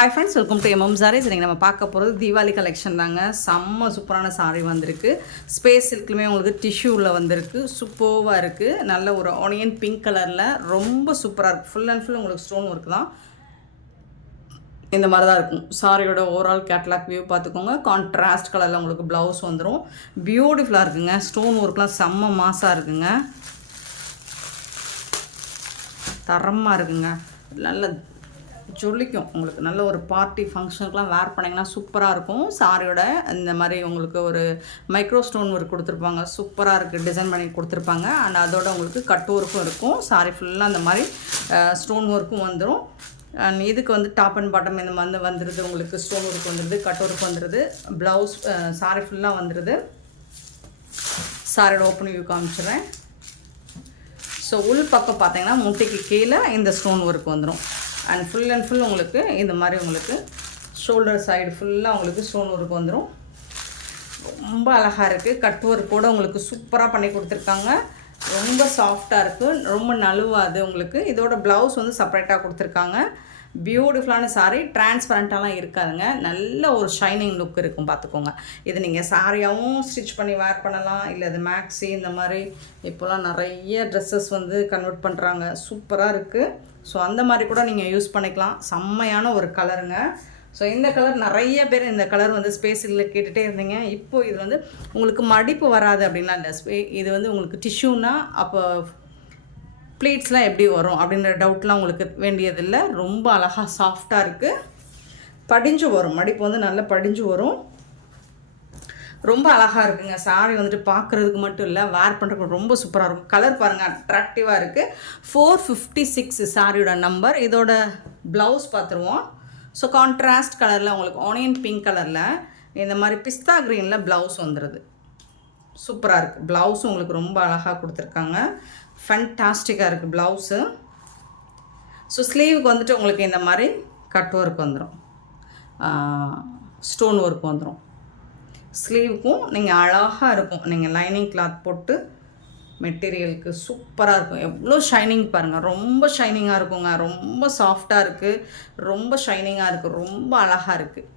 Hi friends, welcome to MM sarees. இன்றைக்கி நம்ம பார்க்க போகிறது தீபாவளி கலெக்ஷன் தாங்க. செம்ம சூப்பரான சாரீ வந்திருக்கு. ஸ்பேஸ் சில்க்லுமே உங்களுக்கு டிஷ்யூவில் வந்திருக்கு. சூப்பராக இருக்குது. நல்ல ஒரு ஆனியன் பிங்க் கலரில் ரொம்ப சூப்பராக இருக்குது. ஃபுல் அண்ட் ஃபுல் உங்களுக்கு ஸ்டோன் ஒர்க் தான். இந்த மாதிரி தான் இருக்கும் சாரியோட ஓவரால் கேட்லாக் வியூ பார்த்துக்கோங்க. கான்ட்ராஸ்ட் கலரில் உங்களுக்கு ப்ளவுஸ் வந்துடும். பியூட்டிஃபுல்லாக இருக்குங்க. ஸ்டோன் ஒர்க்லாம் செம்ம மாசாக இருக்குங்க. தரமாக இருக்குங்க. நல்ல ஜொலிக்கும். உங்களுக்கு நல்ல ஒரு பார்ட்டி ஃபங்க்ஷனுக்குலாம் வேர் பண்ணிங்கன்னா சூப்பராக இருக்கும். சாரியோட இந்த மாதிரி உங்களுக்கு ஒரு மைக்ரோ ஸ்டோன் ஒர்க் கொடுத்துருப்பாங்க. சூப்பராக இருக்குது. டிசைன் பண்ணி கொடுத்துருப்பாங்க. அண்ட் அதோட உங்களுக்கு கட் ஒர்க்கும் இருக்கும். சாரி ஃபுல்லாக அந்த மாதிரி ஸ்டோன் ஒர்க்கும் வந்துடும். அண்ட் இதுக்கு வந்து டாப் அண்ட் பாட்டம் இந்த மாதிரி வந்துடுது. உங்களுக்கு ஸ்டோன் ஒர்க் வந்துடுது, கட் ஒர்க் வந்துடுது. ப்ளவுஸ் சாரி ஃபுல்லாக வந்துடுது. சாரியோட ஓப்பன் வியூ காமிச்சிடுறேன். ஸோ உள் பக்கம் பார்த்தீங்கன்னா முட்டைக்கு கீழே இந்த ஸ்டோன் ஒர்க் வந்துடும். அண்ட் ஃபுல் அண்ட் ஃபுல் உங்களுக்கு இந்த மாதிரி உங்களுக்கு ஷோல்டர் சைடு ஃபுல்லாக உங்களுக்கு ஸ்டோன் ஒர்க் வந்துடும். ரொம்ப அழகாக இருக்குது. கட் ஒர்க் கூட உங்களுக்கு சூப்பராக பண்ணி கொடுத்துருக்காங்க. ரொம்ப சாஃப்டாக இருக்குது. ரொம்ப நழுவாது உங்களுக்கு. இதோட ப்ளவுஸ் வந்து செப்பரேட்டாக கொடுத்துருக்காங்க. பியூட்டிஃபுல்லான சாரீ. டிரான்ஸ்பரண்ட்டாலாம் இருக்காதுங்க. நல்ல ஒரு ஷைனிங் லுக் இருக்கும். பார்த்துக்கோங்க. இது நீங்கள் சாரியாகவும் ஸ்டிச் பண்ணி வேர் பண்ணலாம். இல்லை அது மேக்ஸி இந்த மாதிரி இப்போலாம் நிறைய ட்ரெஸ்ஸஸ் வந்து கன்வெர்ட் பண்ணுறாங்க. சூப்பராக இருக்குது. ஸோ அந்த மாதிரி கூட நீங்கள் யூஸ் பண்ணிக்கலாம். செம்மையான ஒரு கலருங்க. ஸோ இந்த கலர் நிறைய பேர் இந்த கலர் வந்து ஸ்பேஸில் கேட்டுகிட்டே இருந்தீங்க. இப்போது இது வந்து உங்களுக்கு மடிப்பு வராது அப்படின்னா இல்லை. இது வந்து உங்களுக்கு டிஷ்யூனா அப்போ ப்ளீட்ஸ்லாம் எப்படி வரும் அப்படின்ற டவுட்லாம் உங்களுக்கு வேண்டியதில்லை. ரொம்ப அழகாக சாஃப்டாக இருக்குது. படிஞ்சு வரும். மடிப்பு வந்து நல்லா படிஞ்சு வரும். ரொம்ப அழகாக இருக்குங்க. சாரி வந்துட்டு பார்க்குறதுக்கு மட்டும் இல்லை, வேர் பண்ணுறதுக்கு ரொம்ப சூப்பராக இருக்கும். கலர் பாருங்கள், அட்ராக்டிவாக இருக்குது. 456 சாரியோட நம்பர். இதோட ப்ளவுஸ் பார்த்துருவோம். ஸோ கான்ட்ராஸ்ட் கலரில் உங்களுக்கு ஆனியன் பிங்க் கலரில் இந்த மாதிரி பிஸ்தா க்ரீனில் ப்ளவுஸ் வந்துடுது. சூப்பராக இருக்குது. ப்ளவுஸும் உங்களுக்கு ரொம்ப அழகாக கொடுத்துருக்காங்க. ஃபேன்டாஸ்டிக்காக இருக்குது ப்ளவுஸு. ஸோ ஸ்லீவுக்கு வந்துட்டு உங்களுக்கு இந்த மாதிரி கட் ஒர்க் வந்துடும், ஸ்டோன் ஒர்க் வந்துடும். ஸ்லீவுக்கும் நீங்கள் அழகாக இருக்கும். நீங்கள் லைனிங் கிளாத் போட்டு மெட்டீரியலுக்கு சூப்பராக இருக்கும். எவ்வளோ ஷைனிங் பாருங்கள். ரொம்ப ஷைனிங்காக இருக்குங்க. ரொம்ப சாஃப்டாக இருக்குது. ரொம்ப ஷைனிங்காக இருக்குது. ரொம்ப அழகாக இருக்குது.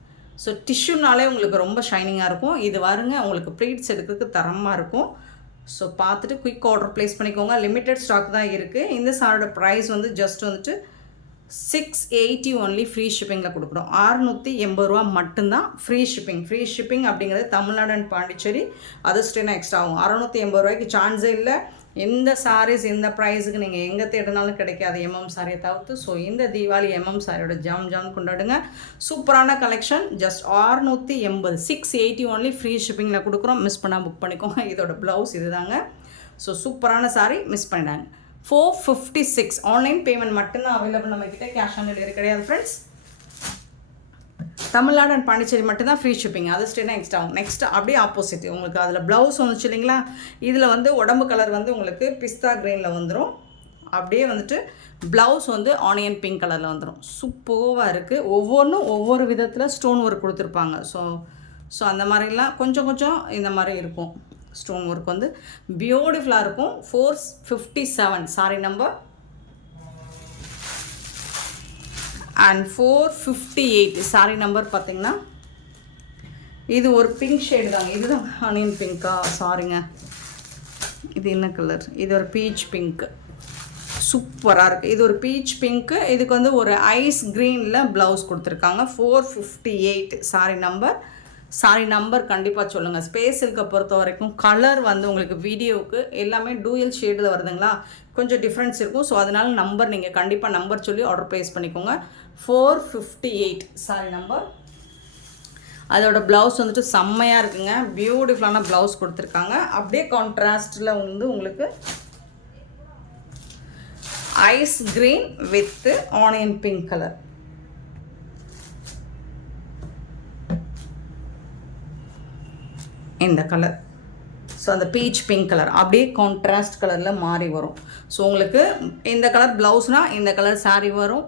ஸோ டிஷ்யூனாலே உங்களுக்கு ரொம்ப ஷைனிங்காக இருக்கும். இது வருங்க உங்களுக்கு ப்ளீட்ஸ் எடுக்கிறதுக்கு தரமாக இருக்கும். ஸோ பார்த்துட்டு குயிக் ஆர்டர் ப்ளேஸ் பண்ணிக்கோங்க. லிமிட்டட் ஸ்டாக் தான் இருக்குது. இந்த சாரோட ப்ரைஸ் வந்து ஜஸ்ட் வந்துட்டு 680 ஒன்லி. ஃப்ரீ ஷிப்பிங்கில் கொடுக்குறோம். 680 ரூபா மட்டும்தான் ஃப்ரீ ஷிப்பிங். ஃப்ரீ ஷிப்பிங் அப்படிங்கிறது தமிழ்நாடு அண்ட் பாண்டிச்சேரி. அது ஸ்டேனா எக்ஸ்ட்ரா ஆகும். 680 ரூபாய்க்கு சான்ஸே இல்லை. இந்த சாரீஸ் இந்த ப்ரைஸுக்கு நீங்கள் எங்கே தேடினாலும் கிடைக்காது எம்எம் சாரியை தவிர்த்து. ஸோ இந்த தீபாவளி எம்எம் சாரியோட ஜாம் கொண்டாடுங்க. சூப்பரான கலெக்ஷன். ஜஸ்ட் 680, 680 ஒன்லி ஃப்ரீ ஷிப்பிங்கில் கொடுக்குறோம். மிஸ் பண்ணால் புக் பண்ணிக்கோங்க. இதோட ப்ளவுஸ் இது தாங்க. ஸோ சூப்பரான சாரீ. மிஸ் பண்ணிடாங்க. 456 ஆன்லைன் பேமெண்ட் மட்டும்தான் அவைலபிள் நம்மக்கிட்ட. கேஷ் ஆன் டெலிவரி கிடையாது ஃப்ரெண்ட்ஸ். தமிழ்நாடு அண்ட் பாண்டிச்சேரி மட்டும்தான் ஃப்ரீ ஷிப்பிங். அது ஸ்டேனா எக்ஸ்ட்ரா ஆகும். நெக்ஸ்ட் அப்படியே ஆப்போசிட் உங்களுக்கு அதில் ப்ளவுஸ் வந்துச்சு இல்லைங்களா. இதில் வந்து உடம்பு கலர் வந்து உங்களுக்கு பிஸ்தா க்ரீனில் வந்துடும். அப்படியே வந்துட்டு ப்ளவுஸ் வந்து ஆனியன் பிங்க் கலரில் வந்துடும். சூப்பராக இருக்குது. ஒவ்வொன்றும் ஒவ்வொரு விதத்தில் ஸ்டோன் ஒர்க் கொடுத்துருப்பாங்க. ஸோ அந்த மாதிரிலாம் கொஞ்சம் இந்த மாதிரி இருக்கும். ஸ்டோன் ஒர்க் வந்து பியூட்டிஃபுல்லாக இருக்கும். 457 sorry number. And 458 sorry number பார்த்திங்கன்னா இது ஒரு பிங்க் ஷேடு தாங்க. இதுதான் ஆனியன் பிங்க்கா, சாரிங்க. இது என்ன கலர்? இது ஒரு பீச் பிங்க்கு. சூப்பராக இருக்குது. இது ஒரு பீச் பிங்க்கு. இதுக்கு வந்து ஒரு ஐஸ் க்ரீனில் ப்ளவுஸ் கொடுத்துருக்காங்க. 458 சாரி நம்பர். சாரி நம்பர் கண்டிப்பாக சொல்லுங்கள். ஸ்பேஸ் சில்கை பொறுத்த வரைக்கும் கலர் வந்து உங்களுக்கு வீடியோவுக்கு எல்லாமே டூயல் ஷேடில் வருதுங்களா, கொஞ்சம் டிஃப்ரென்ஸ் இருக்கும். ஸோ அதனால் நம்பர் நீங்கள் கண்டிப்பாக நம்பர் சொல்லி ஆர்டர் ப்ளேஸ் பண்ணிக்கோங்க. 458 சாரி நம்பர். அதோட ப்ளவுஸ் வந்துட்டு செம்மையாக இருக்குங்க. பியூட்டிஃபுல்லான ப்ளவுஸ் கொடுத்துருக்காங்க. அப்படியே கான்ட்ராஸ்டில் வந்து உங்களுக்கு ice green with onion pink colour. இந்த கலர். ஸோ அந்த பீச் பிங்க் கலர் அப்படியே கான்ட்ராஸ்ட் கலரில் மாறி வரும். ஸோ உங்களுக்கு இந்த கலர் ப்ளவுஸ்னால் இந்த கலர் சாரீ வரும்.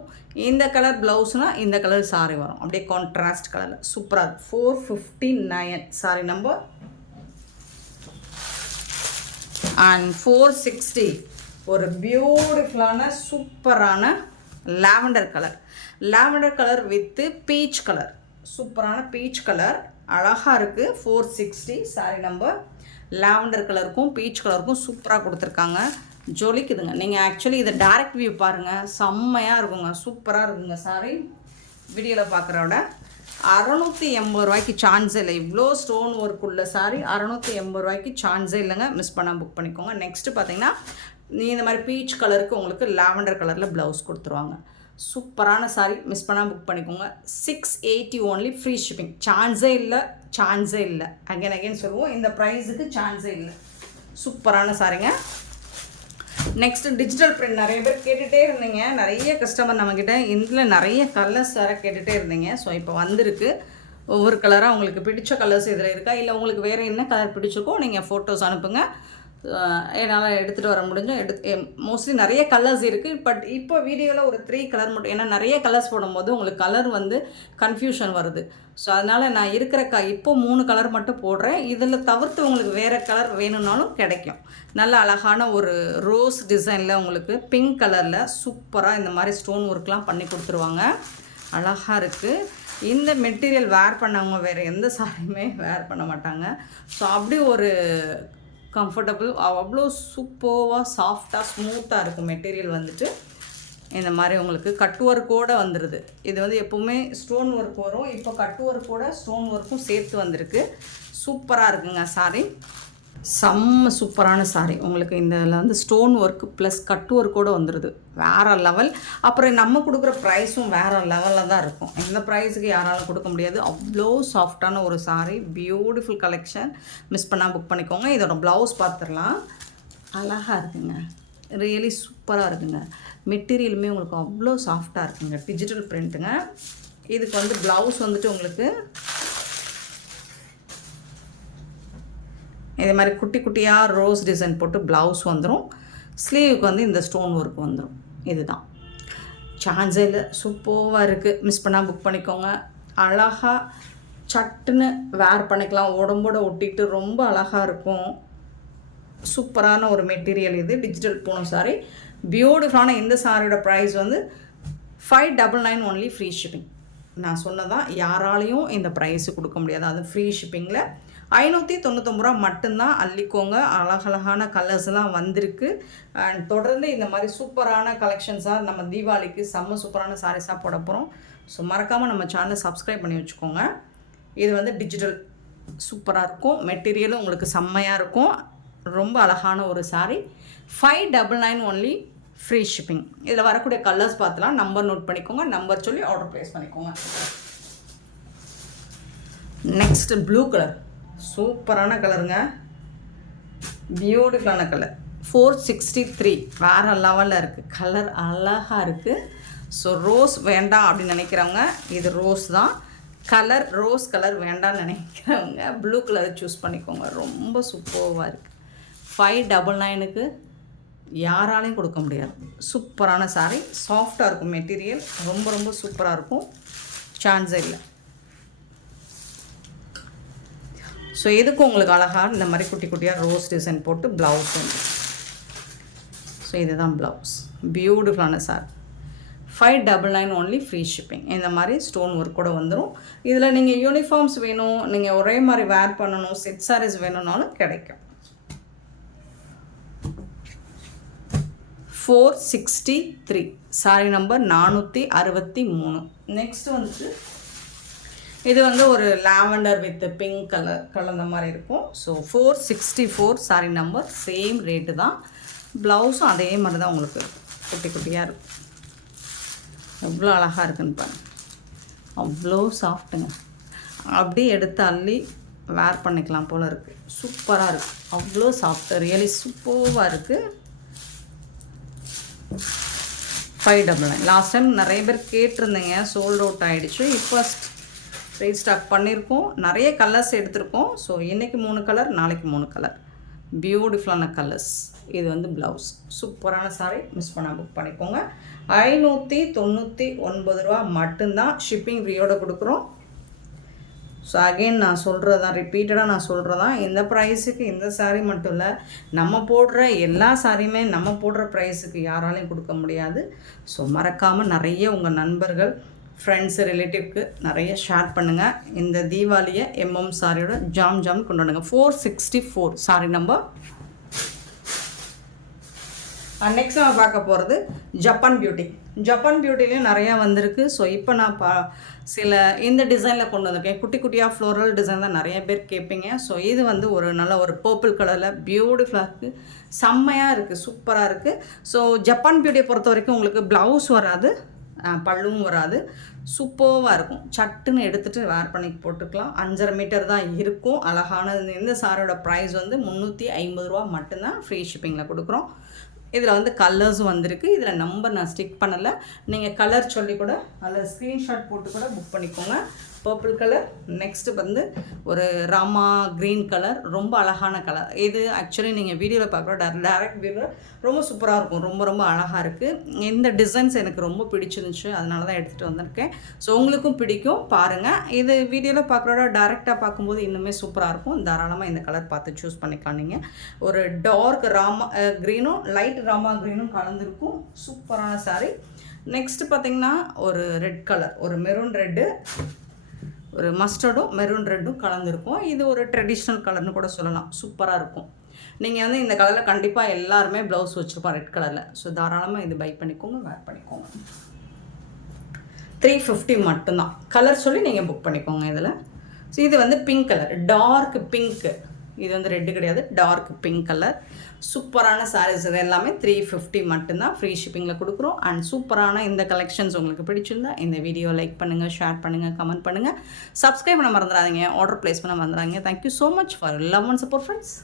இந்த கலர் ப்ளவுஸ்னால் இந்த கலர் சாரீ வரும். அப்படியே கான்ட்ராஸ்ட் கலரில் சூப்பராக இருக்கும். 459 சாரி நம்பர். அண்ட் 460 ஒரு பியூட்டிஃபுல்லான சூப்பரான lavender colour. Lavender colour with peach colour, சூப்பரான பீச் கலர் அழகாக இருக்குது. 460 சாரி நம்பர். லாவெண்டர் கலருக்கும் பீச் கலருக்கும் சூப்பராக கொடுத்துருக்காங்க, ஜொலிக்குதுங்க. நீங்கள் ஆக்சுவலி இதை டேரக்ட் வியூ பாருங்கள், செம்மையாக இருக்குங்க, சூப்பராக இருக்குங்க. சாரி வீடியோவில் பார்க்குற விட 680 ரூபாய்க்கு சான்ஸே இல்லை. இவ்வளோ ஸ்டோன் ஒர்க் உள்ள சாரி 680 ரூபாய்க்கு சான்ஸே இல்லைங்க. மிஸ் பண்ணால் புக் பண்ணிக்கோங்க. நெக்ஸ்ட்டு பார்த்தீங்கன்னா இந்த மாதிரி பீச் கலருக்கு உங்களுக்கு லாவெண்டர் கலரில் ப்ளவுஸ் கொடுத்துருவாங்க. சூப்பரான சாரி, மிஸ் பண்ணால் புக் பண்ணிக்கோங்க. 680 ஓன்லி, ஃப்ரீ ஷிப்பிங். சான்ஸே இல்லை, சான்ஸே இல்லை. அகைன் சொல்லுவோம், இந்த ப்ரைஸுக்கு சான்ஸே இல்லை. சூப்பரான சாரிங்க. நெக்ஸ்ட்டு டிஜிட்டல் பிரிண்ட் நிறைய பேர் கேட்டுகிட்டே இருந்தீங்க, நிறைய கஸ்டமர் நம்மக்கிட்ட இதில் நிறைய கலர்ஸ் வேறு கேட்டுகிட்டே இருந்தீங்க. ஸோ இப்போ வந்திருக்கு. ஒவ்வொரு கலராக உங்களுக்கு பிடிச்ச கலர்ஸ் இதில் இருக்கா, இல்லை உங்களுக்கு வேறு என்ன கலர் பிடிச்சிருக்கோ நீங்கள் ஃபோட்டோஸ் அனுப்புங்க, என்னால் எடுத்துகிட்டு வர முடிஞ்சோம். மோஸ்ட்லி நிறைய கலர்ஸ் இருக்குது. பட் இப்போ வீடியோவில் ஒரு 3 கலர் மட்டும், ஏன்னா நிறைய கலர்ஸ் போடும்போது உங்களுக்கு கலர் வந்து கன்ஃபியூஷன் வருது. ஸோ அதனால் நான் இருக்கிற இப்போ 3 கலர் மட்டும் போடுறேன். இதில் தவிர்த்து உங்களுக்கு வேறு கலர் வேணும்னாலும் கிடைக்கும். நல்ல அழகான ஒரு ரோஸ் டிசைனில் உங்களுக்கு பிங்க் கலரில் சூப்பராக இந்த மாதிரி ஸ்டோன் ஒர்க்லாம் பண்ணி கொடுத்துருவாங்க. அழகாக இருக்குது. இந்த மெட்டீரியல் வேர் பண்ணவங்க வேறு எந்த சாரியுமே வேர் பண்ண மாட்டாங்க. ஸோ அப்படி ஒரு கம்ஃபர்டபுள், அவ்வளோ சூப்பராக சாஃப்டாக ஸ்மூத்தாக இருக்கும் மெட்டீரியல் வந்துட்டு. இந்த மாதிரி உங்களுக்கு கட் ஒர்க்கோடு வந்துடுது. இது வந்து எப்போவுமே ஸ்டோன் ஒர்க் வரும், இப்போ கட் ஒர்க்கோட ஸ்டோன் ஒர்க்கும் சேர்த்து வந்திருக்கு. சூப்பராக இருக்குங்க சாரி, செம்ம சூப்பரான சாரி. உங்களுக்கு இந்த இதில் வந்து ஸ்டோன் ஒர்க் ப்ளஸ் கட் ஒர்க்கோடு வந்துடுது, வேறு லெவல். அப்புறம் நம்ம கொடுக்குற ப்ரைஸும் வேறு லெவலில் தான் இருக்கும். இந்த ப்ரைஸுக்கு யாராலும் கொடுக்க முடியாது. அவ்வளோ சாஃப்டான ஒரு சாரி, பியூட்டிஃபுல் கலெக்ஷன். மிஸ் பண்ணால் புக் பண்ணிக்கோங்க. இதோட ப்ளவுஸ் பார்த்துடலாம். அழகாக இருக்குங்க, ரியலி சூப்பராக இருக்குங்க. மெட்டீரியலுமே உங்களுக்கு அவ்வளோ சாஃப்டாக இருக்குங்க, டிஜிட்டல் பிரிண்ட்டுங்க. இதுக்கு வந்து ப்ளவுஸ் வந்துட்டு உங்களுக்கு இதே மாதிரி குட்டி குட்டியாக ரோஸ் டிசைன் போட்டு ப்ளவுஸ் வந்துடும். ஸ்லீவுக்கு வந்து இந்த ஸ்டோன் ஒர்க் வந்துடும். இதுதான் சான்ஸே இல்லை, சூப்பராக இருக்குது. மிஸ் பண்ணால் புக் பண்ணிக்கோங்க. அழகாக சட்டுன்னு வேர் பண்ணிக்கலாம், உடம்போட ஒட்டிட்டு ரொம்ப அழகாக இருக்கும். சூப்பரான ஒரு மெட்டீரியல் இது, டிஜிட்டல் பூனம் சாரி. பியூட்டிஃபுல்லான இந்த சாரியோட ப்ரைஸ் வந்து 599 ஒன்லி, ஃப்ரீ ஷிப்பிங். நான் சொன்னதான், யாராலையும் இந்த ப்ரைஸு கொடுக்க முடியாது. அது ஃப்ரீ ஷிப்பிங்கில் 599 ரூபா மட்டும்தான். அள்ளிக்கோங்க. அழகழகான கலர்ஸ்லாம் வந்திருக்கு. அண்ட் தொடர்ந்து இந்த மாதிரி சூப்பரான கலெக்ஷன்ஸாக நம்ம தீபாவளிக்கு செம்ம சூப்பரான சாரீஸாக போட போகிறோம். ஸோ மறக்காமல் நம்ம சேனலை சப்ஸ்கிரைப் பண்ணி வச்சுக்கோங்க. இது வந்து டிஜிட்டல் சூப்பராக இருக்கும், மெட்டீரியலும் உங்களுக்கு செம்மையாக இருக்கும். ரொம்ப அழகான ஒரு சாரீ. 599 only, free shipping. இதில் வரக்கூடிய கலர்ஸ் பார்த்துலாம். நம்பர் நோட் பண்ணிக்கோங்க, நம்பர் சொல்லி ஆர்டர் ப்ளேஸ் பண்ணிக்கோங்க. நெக்ஸ்ட் ப்ளூ கலர், சூப்பரான கலருங்க, பியூட்டிஃபுல்லான கலர். 463 வேறு லெவலில் இருக்குது. கலர் அழகாக இருக்குது. ஸோ ரோஸ் வேண்டாம் அப்படின்னு நினைக்கிறவங்க இது ரோஸ் தான். கலர் ரோஸ் கலர் வேண்டாம்னு நினைக்கிறவங்க ப்ளூ கலரை சூஸ் பண்ணிக்கோங்க. ரொம்ப சூப்பராக இருக்குது. 599க்கு யாராலையும் கொடுக்க முடியாது. சூப்பரான சாரீ, சாஃப்டாக இருக்கும் மெட்டீரியல், ரொம்ப ரொம்ப சூப்பராக இருக்கும், சான்ஸே இல்லை. ஸோ எதுக்கும் உங்களுக்கு அழகாக இந்த மாதிரி குட்டி குட்டியாக ரோஸ் டிசைன் போட்டு ப்ளவுஸ் வந்து. ஸோ இதுதான் ப்ளவுஸ், பியூட்டிஃபுல்லான சாரி. 599 only, free shipping. இந்த மாதிரி ஸ்டோன் ஒர்க் கூட வந்துடும். இதில் நீங்கள் யூனிஃபார்ம்ஸ் வேணும், நீங்கள் ஒரே மாதிரி வேர் பண்ணணும், செட் சாரீஸ் வேணும்னாலும் கிடைக்கும். 463 சாரி நம்பர் 463. நெக்ஸ்ட் வந்துட்டு இது வந்து ஒரு லாவெண்டர் வித் பிங்க் கலர் கலந்த மாதிரி இருக்கும். So 464 sorry number, same rate தான். ப்ளவுஸும் அதே மாதிரி தான் உங்களுக்கு குட்டி குட்டியாக இருக்கும். எவ்வளோ அழகாக இருக்குன்னு பாருங்க, அவ்வளோ சாஃப்ட்டுங்க. அப்படியே எடுத்து அள்ளி வேர் பண்ணிக்கலாம் போல் இருக்குது. சூப்பராக இருக்குது, அவ்வளோ சாஃப்ட்டு, ரியலி சூப்பராக இருக்குது. 599. லாஸ்ட் டைம் நிறைய பேர் கேட்டிருந்தீங்க, சோல்ட் அவுட் ஆகிடுச்சு. இப்போ ரீஸ்டாக் பண்ணியிருக்கோம், நிறைய கலர்ஸ் எடுத்திருக்கோம். ஸோ இன்றைக்கி 3 கலர், நாளைக்கு 3 கலர், பியூட்டிஃபுல்லான கலர்ஸ். இது வந்து ப்ளவுஸ், சூப்பரான சாரி. மிஸ் பண்ண புக் பண்ணிக்கோங்க. 599 ரூபா மட்டும்தான். ஷிப்பிங் ஃப்ரீயோடு கொடுக்குறோம். ஸோ அகெயின் நான் சொல்கிறது தான், ரிப்பீட்டடாக நான் சொல்கிறது தான், இந்த ப்ரைஸுக்கு இந்த சாரீ மட்டும் இல்லை, நம்ம போடுற எல்லா சாரியுமே நம்ம போடுற ப்ரைஸுக்கு யாராலையும் கொடுக்க முடியாது. ஸோ மறக்காமல் நிறைய உங்கள் நண்பர்கள், ஃப்ரெண்ட்ஸு, ரிலேட்டிவ்க்கு நிறைய ஷேர் பண்ணுங்கள். இந்த தீபாவளியை எம்எம் சாரியோட ஜாம் கொண்டாடுங்க. 464 சாரி நம்பர். நெக்ஸ்ட் நம்ம பார்க்க போகிறது ஜப்பான் பியூட்டி. ஜப்பான் பியூட்டிலையும் நிறையா வந்திருக்கு. ஸோ இப்போ நான் சில இந்த டிசைனில் கொண்டு வந்திருக்கேன். குட்டி குட்டியாக ஃப்ளோரல் டிசைன் தான் நிறைய பேர் கேட்பீங்க. ஸோ இது வந்து ஒரு நல்ல ஒரு பர்பிள் கலரில் பியூட்டிஃபுல்லாக இருக்குது, செம்மையாக இருக்குது, சூப்பராக இருக்குது. ஸோ ஜப்பான் பியூட்டியை பொறுத்த வரைக்கும் உங்களுக்கு ப்ளவுஸ் வராது, பல்லும் வராது, சூப்பராக இருக்கும். சட்டுன்னு எடுத்துகிட்டு வேர் பண்ணி போட்டுக்கலாம். 5.5 மீட்டர் தான் இருக்கும். அழகானது. இந்த சாரியோட ப்ரைஸ் வந்து 350 ரூபா மட்டும்தான். ஃப்ரீ ஷிப்பிங்கில் கொடுக்குறோம். இதில் வந்து கலர்ஸும் வந்திருக்கு. இதில் நம்பர் நான் ஸ்டிக் பண்ணலை, நீங்கள் கலர் சொல்லி கூட அதில் ஸ்க்ரீன்ஷாட் போட்டு கூட புக் பண்ணிக்கோங்க. Purple colour. நெக்ஸ்ட்டு வந்து ஒரு ராமா க்ரீன் கலர், ரொம்ப அழகான கலர். இது ஆக்சுவலி நீங்கள் வீடியோவில் பார்க்குற டேரக்ட் வியூவில் ரொம்ப சூப்பராக இருக்கும், ரொம்ப ரொம்ப அழகாக இருக்குது. இந்த டிசைன்ஸ் எனக்கு ரொம்ப பிடிச்சிருந்துச்சு, அதனால தான் எடுத்துகிட்டு வந்திருக்கேன். ஸோ உங்களுக்கும் பிடிக்கும், பாருங்கள். இது வீடியோவில் பார்க்குறோட டேரெக்டாக பார்க்கும்போது இன்னுமே சூப்பராக இருக்கும். தாராளமாக இந்த கலர் பார்த்து சூஸ் பண்ணிக்கலாம். நீங்கள் ஒரு டார்க் ராமா க்ரீனும் லைட் ராமா க்ரீனும் கலந்துருக்கும். சூப்பரான சாரீ. நெக்ஸ்ட்டு பார்த்திங்கன்னா ஒரு ரெட் கலர், ஒரு மெரூன் ரெட்டு, ஒரு மஸ்டர்டும் மெரூன் ரெட்டும் கலந்துருக்கும். இது ஒரு ட்ரெடிஷ்னல் கலர்னு கூட சொல்லலாம். சூப்பராக இருக்கும். நீங்கள் வந்து இந்த கலரில் கண்டிப்பாக எல்லாருமே ப்ளவுஸ் வச்சுருப்போம் ரெட் கலரில். ஸோ தாராளமாக இது பை பண்ணிக்கோங்க, வேர் பண்ணிக்கோங்க. 350 மட்டும்தான். கலர் சொல்லி நீங்கள் புக் பண்ணிக்கோங்க இதில். ஸோ இது வந்து பிங்க் கலர், டார்க் பிங்க்கு. இது வந்து ரெட்டு கிடையாது, டார்க் பிங்க் கலர். சூப்பரான சாரீஸ். இது எல்லாமே 350 மட்டும்தான். ஃப்ரீ ஷிப்பிங்கில் கொடுக்குறோம். அண்ட் சூப்பரான இந்த கலெக்ஷன்ஸ் உங்களுக்கு பிடிச்சிருந்தா இந்த வீடியோ லைக் பண்ணுங்கள், ஷேர் பண்ணுங்கள், கமெண்ட் பண்ணுங்கள், சப்ஸ்கிரைப் பண்ண மறந்துடாதீங்க, ஆர்டர் ப்ளேஸ் பண்ண மறந்துடாதீங்க. Thank you so much for love and support friends.